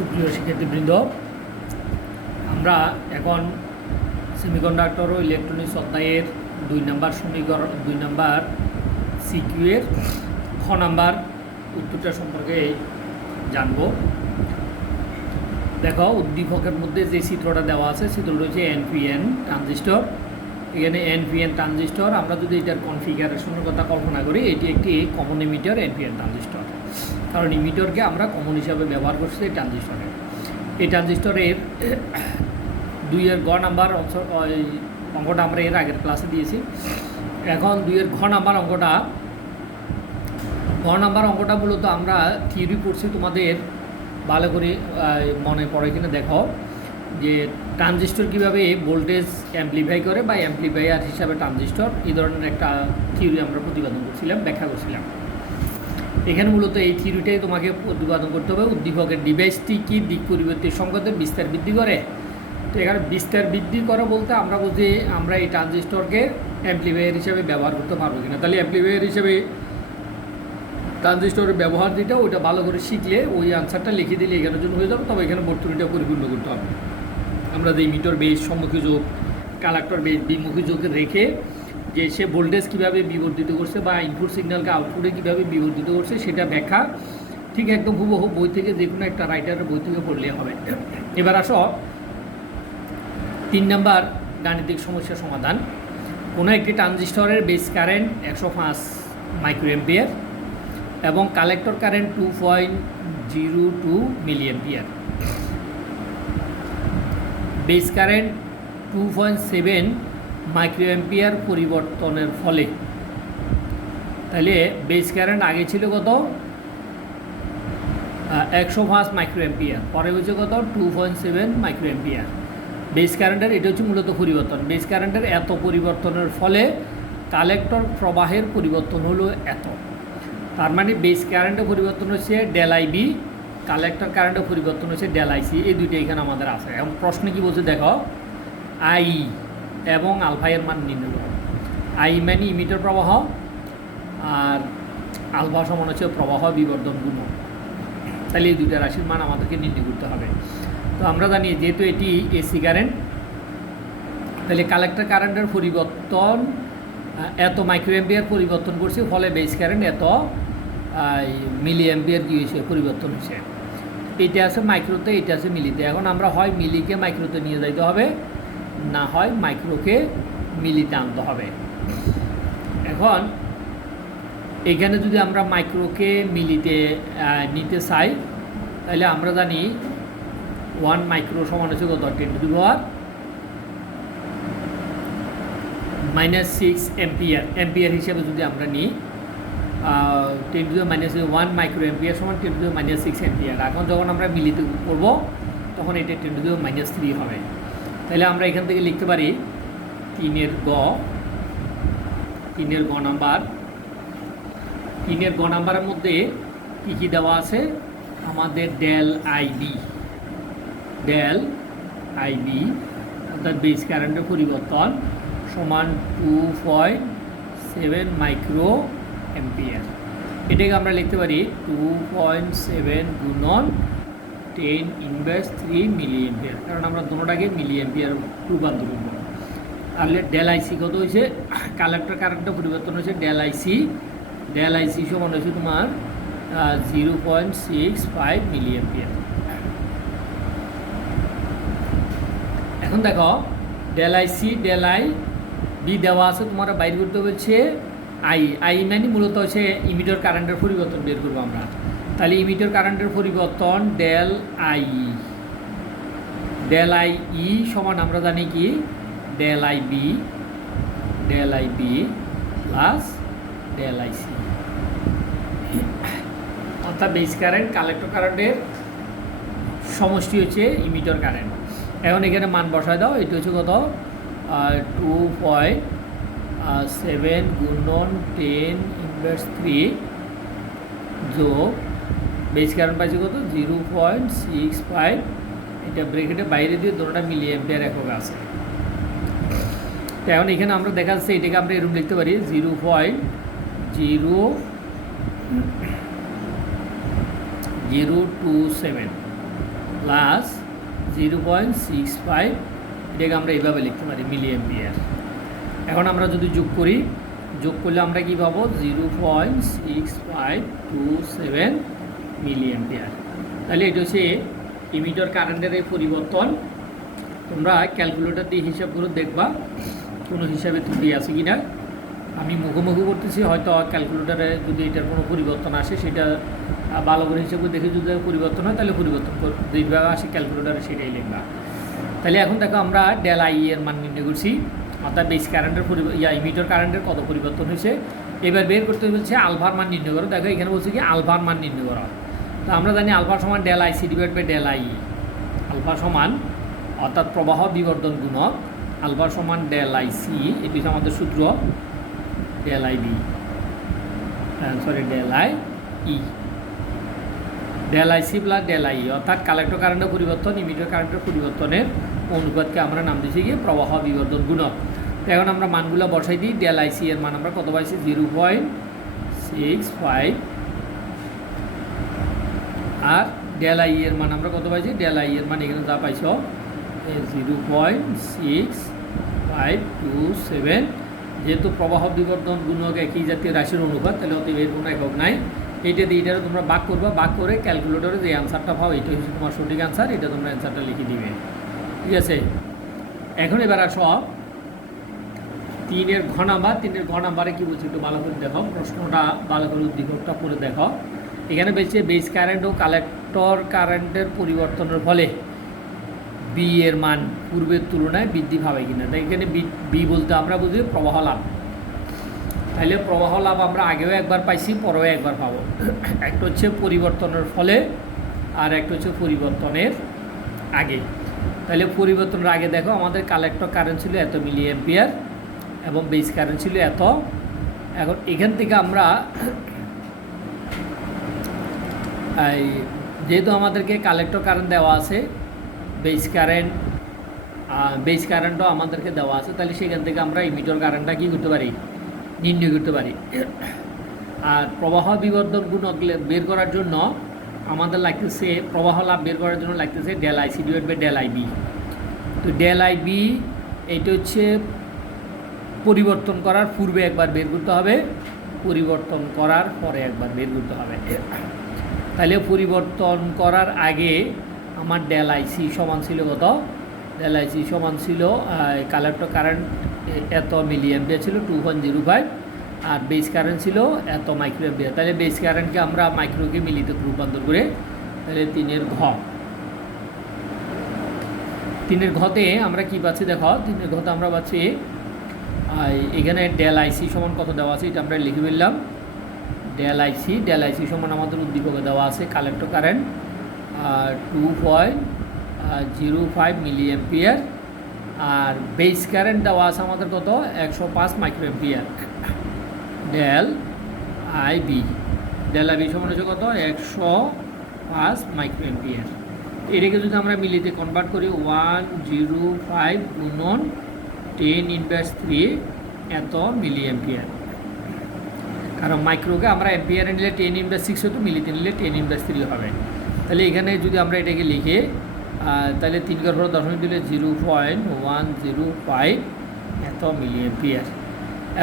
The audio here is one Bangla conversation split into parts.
সুপ্রিয় শিক্ষার্থীবৃন্দ, আমরা এখন সেমিকন্ডাক্টর ও ইলেকট্রনিক্স অধ্যায়ের 2 নম্বর সমীকরণ 2 নম্বর সিকিউ এর খ নাম্বার উত্তরটা সম্পর্কে জানব। দেখো, উদ্দীপকের মধ্যে যে চিত্রটা দেওয়া আছে, চিত্রটা হচ্ছে এনপিএন ট্রানজিস্টর। এখানে এনপিএন ট্রানজিস্টর, আমরা যদি এটার কনফিগারেশনের কথা কল্পনা করি, এটি একটি কমন ইমিটার এনপিএন ট্রানজিস্টর, কারণ ইমিটারকে আমরা কমন হিসাবে ব্যবহার করছি এই ট্রানজিস্টরে। এই ট্রানজিস্টরের 2 গ নাম্বার অঙ্কটা আমরা এর আগের ক্লাসে দিয়েছি। এখন 2 ঘ নাম্বার অঙ্কটা মূলত আমরা থিওরি পড়ছি, তোমাদের ভালো করে মনে পড়ে কিনা দেখো, যে ট্রানজিস্টর কীভাবে ভোল্টেজ অ্যাম্প্লিফাই করে বা অ্যাম্প্লিফায়ার হিসাবে ট্রানজিস্টর, এই ধরনের একটা থিওরি আমরা প্রতিপাদন করছিলাম, ব্যাখ্যা করছিলাম। এখানে মূলত এই থিওরিটাই তোমাকে প্রতিপাদন করতে হবে, উদ্দীপকের ডিভাইসটি কি দিক পরিবর্তনের সংকেতের বিস্তার বৃদ্ধি করে। তো এখানে বিস্তার বৃদ্ধি করে বলতে আমরা বুঝি আমরা এই ট্রানজিস্টরকে অ্যাম্প্লিফায়ার হিসাবে ব্যবহার করতে পারবো কিনা। তাহলে অ্যাম্প্লিফায়ার হিসাবে ট্রানজিস্টরের ব্যবহার যেটা, ওইটা ভালো করে শিখলে ওই আনসারটা লিখে দিলে এখানের জন্য হয়ে যাবে। তবে এখানে বর্তনীটা পরিপূর্ণ করতে হবে। আমরা যে মিটার বেস সম্মুখী যোগ, কালেক্টর বেস বিমুখী যোগ রেখে যে সে ভোল্টেজ কীভাবে বিবর্ধিত করছে বা ইনপুট সিগন্যালকে আউটপুটে কীভাবে বিবর্ধিত করছে, সেটা ব্যাখ্যা ঠিক একদম হুবহু বই থেকে, যে কোনো একটা রাইটারের বই থেকে পড়লে হবে। এবার আসো 3 নম্বর গাণিতিক সমস্যার সমাধান। কোনো একটি ট্রানজিস্টরের বেস কারেন্ট 105 মাইক্রোঅ্যাম্পিয়ার এবং collector current 2.02 milliampere. Base current 2.7 microampere পরিবর্তনের ফলে, তাহলে বেস কারেন্ট আগে ছিল কত? 105 মাইক্রোঅ্যাম্পিয়ার, পরে হচ্ছে কত? 2.7 মাইক্রোঅ্যাম্পিয়ার। বেস কারেন্টের এটা হচ্ছে মূলত পরিবর্তন। বেস কারেন্টের এত পরিবর্তনের ফলে কালেক্টর প্রবাহের পরিবর্তন হলো এত। তার মানে বেস কারেন্টের পরিবর্তন হচ্ছে ডেল আইবি, কালেক্টর কারেন্টের পরিবর্তন হচ্ছে ডেল আইসি। এই দুইটা এখানে আমাদের আছে। এখন প্রশ্নে কী বলছে দেখো, আই এবং আলফা এর মান নির্ণয় করো। আই মানে ইমিটার প্রবাহ, আর আলফা সমান হচ্ছে প্রবাহ বিবর্ধন গুণক। তাহলে এই দুইটা রাশির মান আমাদেরকে নির্ণয় করতে হবে। তো আমরা জানি যেহেতু এটি এসি কারেন্ট, তাহলে কালেক্টর কারেন্টের পরিবর্তন এত মাইক্রোঅ্যাম্পিয়ার পরিবর্তন করছে, ফলে বেস কারেন্ট এত মিলিঅ্যাম্পিয়ার কী হয়েছে, পরিবর্তন হয়েছে। এটা আছে মাইক্রোতে, এটা আছে মিলিতে। এখন আমরা হয় মিলিকে মাইক্রোতে নিয়ে যাইতে হবে, না হয় মাইক্রোকে মিলিতে আনতে হবে। এখন এখানে যদি আমরা মাইক্রোকে মিলিতে নিতে চাই, তাহলে আমরা জানি 1 মাইক্রো সমান হচ্ছে কত? 10⁻⁻6 অ্যাম্পিয়ার। অ্যাম্পিয়ার হিসাবে যদি আমরা নিই 10⁻1 মাইক্রো অ্যাম্পিয়ার সমান 10⁻6 অ্যাম্পিয়ার। এখন যখন আমরা মিলিতে করব, তখন এটা 10⁻³ হবে। তাহলে আমরা এখান থেকে লিখতে পারি 3 গ নাম্বারের মধ্যে কী কী দেওয়া আছে আমাদের? ডেল আইবি অর্থাৎ বেস কারেন্টের পরিবর্তন সমান 2.7 মাইক্রো অ্যাম্পিয়ার। এটাকে আমরা লিখতে পারি 2.7 গুণন 10⁻³ মিলিঅ্যাম্পিয়ার, কারণ আমরা দুটোটাকে মিলিঅ্যাম্পিয়ার রূপান্তর করব। তাহলে ডেল আইসি কত হয়েছে? কালেক্টর কারেন্টটা পরিবর্তন হয়েছে ডেল আইসি সমান হয়েছে তোমার 0.65 মিলিঅ্যাম্পিয়ার। এখন দেখো, ডেল আই বি দেওয়া আছে, তোমার বাইর করতে বলছে আই মানে মূলত হচ্ছে ইমিটার কারেন্টের পরিবর্তন বের করবো আমরা। তাহলে ইমিটার কারেন্টের পরিবর্তন ডেল আই ই সমান আমরা জানি কি? Del I B plus del IC, অর্থাৎ বেস কারেন্ট কালেক্টর কারেন্টের সমষ্টি হচ্ছে ইমিটার কারেন্ট। এখন এখানে মান বসায় দাও। এটা হচ্ছে কত? 2.7 গুণন 10⁻³ যোগ বেস কারেন্ট পাইছে কত? 0.65। এটা ব্রেকেটে বাইরে দিয়ে দুটোটা মিলিঅ্যাম্পিয়ার একক আছে। তো এখন এখানে আমরা দেখা যাচ্ছে এটাকে আমরা এরকম লিখতে পারি 0.027 প্লাস 0.65, এটাকে আমরা এইভাবে লিখতে পারি মিলি অ্যাম্পিয়ার। এখন আমরা যদি যোগ করি, যোগ করলে আমরা কী পাবো 0.6527 মিলি অ্যাম্পিয়ার। তাহলে এটা হচ্ছে ইমিটার কারেন্টের এই পরিবর্তন। তোমরা ক্যালকুলেটর দিয়ে হিসাব করে দেখবা কোনো হিসাবে ত্রুটি আছে কি না। আমি মুখোমুখি করতেছি, হয়তো ক্যালকুলেটারে যদি এটার কোনো পরিবর্তন আসে সেটা ভালো করে হিসাব করে দেখে যদি পরিবর্তন হয় তাহলে পরিবর্তন যেভাবে আসে ক্যালকুলেটারে সেটাই লিখবা। তাহলে এখন দেখো আমরা ডেল আই এর মান নির্ণয় করছি, অর্থাৎ বেস কারেন্টের ইমিটার কারেন্টের কত পরিবর্তন হয়েছে এবার বের করতে বলছে আলফার মান নির্ণয় করো। দেখো এখানে বলছে কি আলফার মান নির্ণয় করো। তো আমরা জানি আলফা সমান del I C divide by del I. Alpha সমান অর্থাৎ প্রবাহ বিবর্তন গুণক আলফা সমান ডেল আই সি, এটি হচ্ছে আমাদের সূত্র del I B, del I E, del I C plus del I, অর্থাৎ কালেক্টর কারেন্টের পরিবর্তন ইমিটার কারেন্টের পরিবর্তনের অনুপাতকে আমরা নাম দিয়েছি গিয়ে প্রবাহ বিবর্তন গুণক। তো এখন আমরা মানগুলো বসাই দিই। ডেল আই সি এর মান আমরা কত পাইছি 0.65, আর ডেল আই এর মান আমরা কত পাইছি, ডেল আই এর মান এখানে যা পাইছ 0.6527। যেহেতু প্রবাহ বিবর্তন গুণক একই জাতীয় রাশির অনুপাত, তাহলে অতএব এর কোনো একক নাই। এইটা দিয়ে এটারে তোমরা ভাগ করবা, ভাগ করে ক্যালকুলেটরে যে অ্যান্সারটা পাও এটা হচ্ছে তোমার সঠিক অ্যান্সার, এটা তোমরা অ্যান্সারটা লিখে দিবে। ঠিক আছে, এখন এবার আসো 3-এর ঘ নাম্বার। 3-এর ঘ নাম্বারে কী বলছে একটু ভালো করে দেখো, প্রশ্নটা ভালো করে উদ্দীপকটা পড়ে দেখো। এখানে বলছে বেস কারেন্ট ও কালেক্টর কারেন্টের পরিবর্তনের ফলে বি এর মান পূর্বের তুলনায় বৃদ্ধি পাবে কিনা। তাই এখানে বি বলতে আমরা বুঝি প্রবাহ লাভ। তাহলে প্রবাহ লাভ আমরা আগেও একবার পাইছি, পরেও একবার পাবো। একটা হচ্ছে পরিবর্তনের ফলে আর একটা হচ্ছে পরিবর্তনের আগে। তাহলে পরিবর্তনের আগে দেখো আমাদের কালেক্টর কারেন্ট ছিল এত মিলি অ্যাম্পিয়ার এবং বেস কারেন্ট ছিল এত। এখন এখান থেকে আমরা যেহেতু আমাদেরকে কালেক্টর কারেন্ট দেওয়া আছে, বেস কারেন্টও আমাদেরকে দেওয়া আছে, তাহলে সেখান থেকে আমরা ইমিটার কারেন্টটা কী করতে পারি, নির্ণয় করতে পারি। আর প্রবাহ বিবর্তন গুণক বের করার জন্য আমাদের লাগতেছে, প্রবাহ লাভ বের করার জন্য লাগতেছে del I C divide by del I B. তো ডেল আই বি এইটা হচ্ছে পরিবর্তন করার পূর্বে একবার বের করতে হবে, পরিবর্তন করার পরে একবার বের করতে হবে। তাহলে পরিবর্তন করার আগে আমার ডেল আই সি সমান ছিল কত, ডেল আই সি সমান ছিল কালেক্টর কারেন্ট এত মিলি অ্যাম্পিয়ার ছিল 2.05, আর বেস কারেন্ট ছিল এত মাইক্রো অ্যাম্পিয়ার। তাহলে বেস কারেন্টকে আমরা মাইক্রোকে মিলিতে রূপান্তর করে, তাহলে 3-এর ঘ। 3-এর ঘতে আমরা কি পাচ্ছি দেখো, 3-এর ঘতে আমরা পাচ্ছি এখানে ডেল আইসি সমান কত দেওয়া আছে এটা আমরা লিখে ফেললাম। ডেল আইসি সমান আমাদের উদ্দীপকে দেওয়া আছে কালেক্টর কারেন্ট 2.05 মিলি অ্যাম্পিয়ার, আর বেস কারেন্ট দেওয়া আছে আমাদের কত 105 micro ampere. Del I B সমান হচ্ছে কত 105 মাইক্রো অ্যাম্পিয়ার। এটাকে যদি আমরা মিলিতে কনভার্ট করি 105 গুণন 10⁻³ এত মিলি অ্যাম্পিয়ার। কারণ মাইক্রোকে আমরা অ্যাম্পিয়ারে নিলে 10⁻6 হতো, মিলিতে নিলে 10⁻³ হবে। তাহলে এখানে যদি আমরা এটাকে লিখে তাহলে 3 দিলে 0.105 এত মিলি অ্যাম্পিয়ার।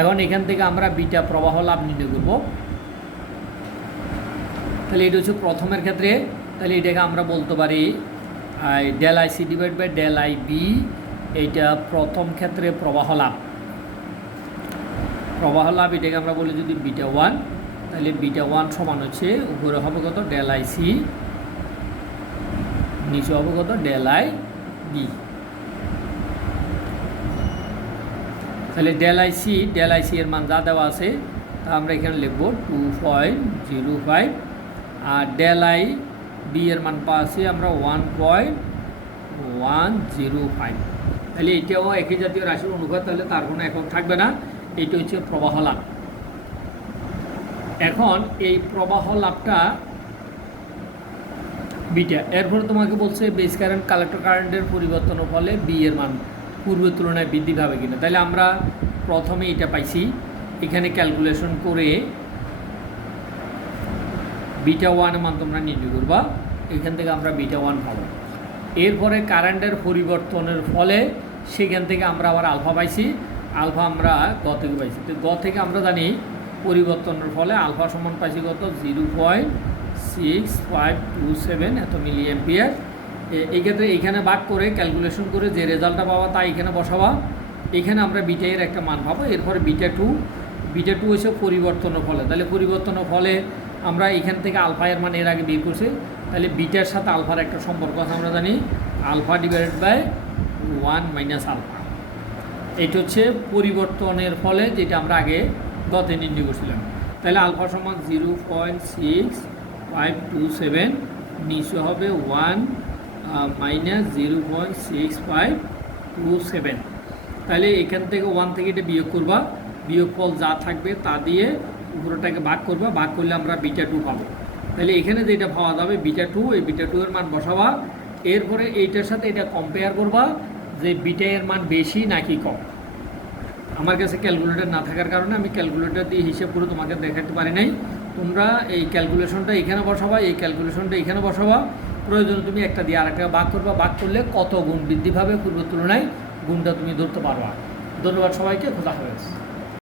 এখন এখান থেকে আমরা বিটা প্রবাহ লাভ নির্ণয় করব। তাহলে এটা হচ্ছে প্রথমের ক্ষেত্রে, তাহলে এটাকে আমরা বলতে পারি del I C divide by del I B, এইটা প্রথম ক্ষেত্রে প্রবাহ লাভ। এটাকে আমরা বলি যদি বিটা 1, তাহলে বিটা 1 সমান হচ্ছে উপরে হবে কত ডেল আই সি, নিচে হবে কত ডেল আই বি। তাহলে ডেল আই সি এর মান যা দেওয়া আছে তা আমরা এখানে লিখব 2.05, আর ডেল আই বি এর মান পাচ্ছি আমরা 1.105। তাহলে এটাও একই জাতীয় রাশির অনুপাত, তাহলে তার কোনো একক থাকবে না। এইটা হচ্ছে প্রবাহ লাভ। এখন এই প্রবাহ লাভটা বিটা, এরপরে তোমাকে বলছে বেস কারেন্ট কালেক্টর কারেন্টের পরিবর্তনের ফলে বি এর মান পূর্বের তুলনায় বৃদ্ধি পাবে কিনা। তাহলে আমরা প্রথমে এটা পাইছি, এখানে ক্যালকুলেশন করে বিটা 1 এর মান তোমরা নির্ণয় করবা, এখান থেকে আমরা বিটা 1 পাবো। এরপরে কারেন্টের পরিবর্তনের ফলে সেখান থেকে আমরা আবার আলফা পাইছি, আলফা আমরা গ থেকে পাইছি। তো গ থেকে আমরা জানি পরিবর্তনের ফলে আলফা সমান পাইছি কত 0.6527 এত মিলি অ্যাম্পিয়ার। এই ক্ষেত্রে এইখানে ভাগ করে ক্যালকুলেশন করে যে রেজাল্টটা পাওয়া তা এখানে বসাবা। এখানে আমরা বিটা এর একটা মান পাবো। এরপরে বিটা টু হচ্ছে পরিবর্তনের ফলে। তাহলে পরিবর্তনের ফলে আমরা এখান থেকে আলফা এর মান এর আগে বের করছি, তাহলে বিটার সাথে আলফার একটা সম্পর্ক আছে আমরা জানি alpha divided by 1 minus alpha. এটা হচ্ছে পরিবর্তনের ফলে যেটা আমরা আগে গতে নির্ণয় করছিলাম। তাহলে আলফা সমান 0.6527, নিচে হবে 1 মাইনাস 0.6527। তাহলে এখান থেকে 1 থেকে এটা বিয়োগ করবা, বিয়োগফল যা থাকবে তা দিয়ে উপরটাকে ভাগ করবা, ভাগ করলে আমরা বিটা 2 পাবো। তাহলে এখানে যেটা পাওয়া যাবে বিটা 2, এই বিটা 2 এর মান বসাবা। এরপরে এইটার সাথে এটা কম্পেয়ার করবা যে বিটা এর মান বেশি নাকি কম। আমার কাছে ক্যালকুলেটর না থাকার কারণে আমি ক্যালকুলেটর দিয়ে হিসেব করে তোমাকে দেখাতে পারি নাই। তোমরা এই ক্যালকুলেশনটা এখানে বসাবা, এই ক্যালকুলেশনটা এখানে বসাবা, প্রয়োজনে তুমি একটা দিয়ে আরেকটা ভাগ করবা, ভাগ করলে কত গুণ বৃদ্ধি পাবে পূর্বের তুলনায় গুণটা তুমি ধরতে পারবা। ধন্যবাদ সবাইকে, খোদা হাফেজ।